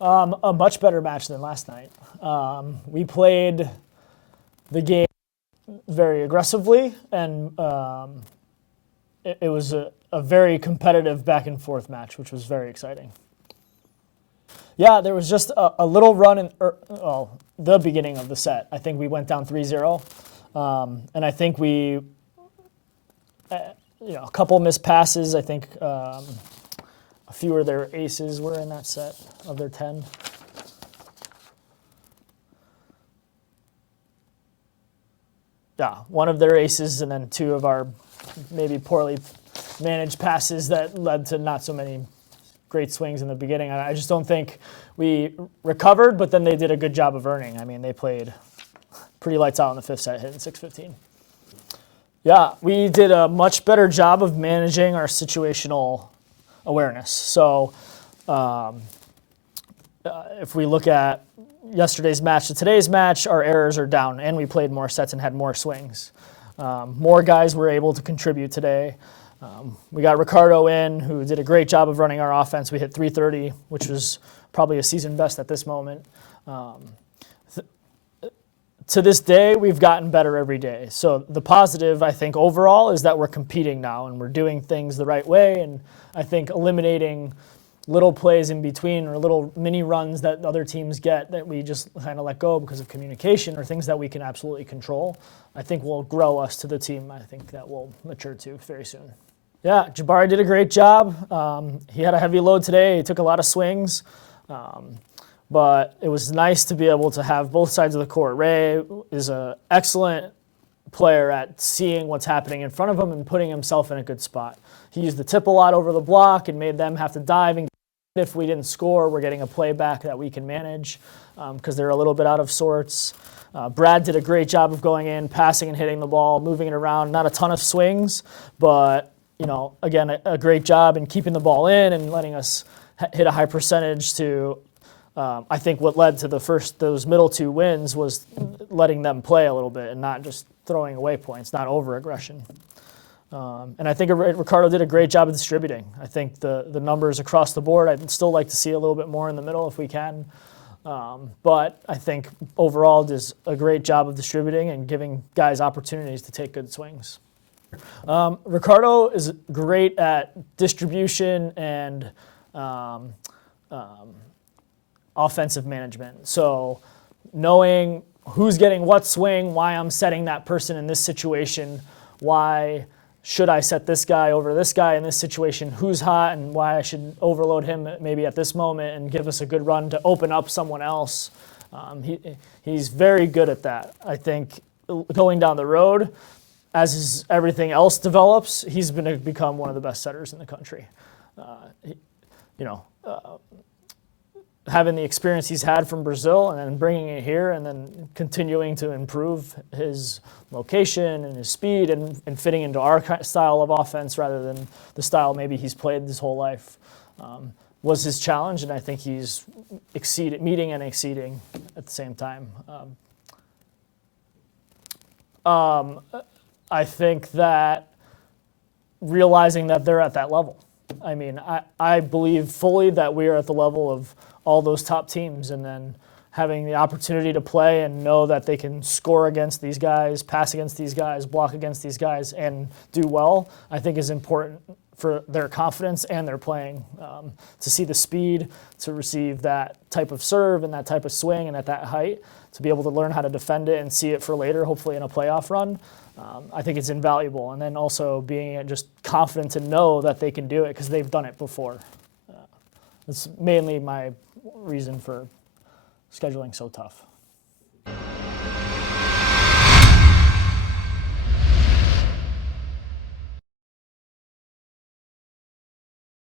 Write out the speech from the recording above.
A much better match than last night. We played the game very aggressively, and it was a very competitive back and forth match, which was very exciting. Yeah, there was just a little run in the beginning of the set. I think we went down 3-0, and I think we, a couple missed passes. I think a few of their aces were in that set of their 10. Yeah, one of their aces and then two of our maybe poorly managed passes that led to not so many great swings in the beginning. I just don't think we recovered, but then they did a good job of earning. I mean, they played pretty lights out in the fifth set, hitting 615. Yeah, we did a much better job of managing our situational awareness. So if we look at yesterday's match to today's match, our errors are down, and we played more sets and had more swings. More guys were able to contribute today. We got Ricardo in, who did a great job of running our offense. We hit 330, which was probably a season best at this moment. To this day, we've gotten better every day. So the positive, I think, overall is that we're competing now, and we're doing things the right way, and I think eliminating little plays in between or little mini runs that other teams get that we just kind of let go because of communication or things that we can absolutely control, I think will grow us to the team I think that we'll mature to very soon. Yeah, Jabari did a great job. He had a heavy load today. He took a lot of swings. But it was nice to be able to have both sides of the court. Ray is an excellent player at seeing what's happening in front of him and putting himself in a good spot. He used the tip a lot over the block and made them have to dive. And if we didn't score, we're getting a playback that we can manage because they're a little bit out of sorts. Brad did a great job of going in, passing and hitting the ball, moving it around. Not a ton of swings, but again, a great job in keeping the ball in and letting us hit a high percentage to. I think what led to those middle two wins was letting them play a little bit and not just throwing away points, not over-aggression. And I think Ricardo did a great job of distributing. I think the numbers across the board, I'd still like to see a little bit more in the middle if we can. But I think overall does a great job of distributing and giving guys opportunities to take good swings. Ricardo is great at distribution and offensive management. So knowing who's getting what swing, why I'm setting that person in this situation, why should I set this guy over this guy in this situation, who's hot, and why I should overload him maybe at this moment and give us a good run to open up someone else. He's very good at that. I think going down the road, as everything else develops, he's going to become one of the best setters in the country. Having the experience he's had from Brazil and then bringing it here and then continuing to improve his location and his speed and fitting into our style of offense rather than the style maybe he's played his whole life was his challenge, and I think he's meeting and exceeding at the same time. I think that realizing that they're at that level. I mean, I believe fully that we are at the level of all those top teams, and then having the opportunity to play and know that they can score against these guys, pass against these guys, block against these guys, and do well, I think is important for their confidence and their playing. To see the speed, to receive that type of serve and that type of swing and at that height, to be able to learn how to defend it and see it for later, hopefully in a playoff run, I think it's invaluable. And then also being just confident to know that they can do it because they've done it before. That's mainly my reason for scheduling so tough.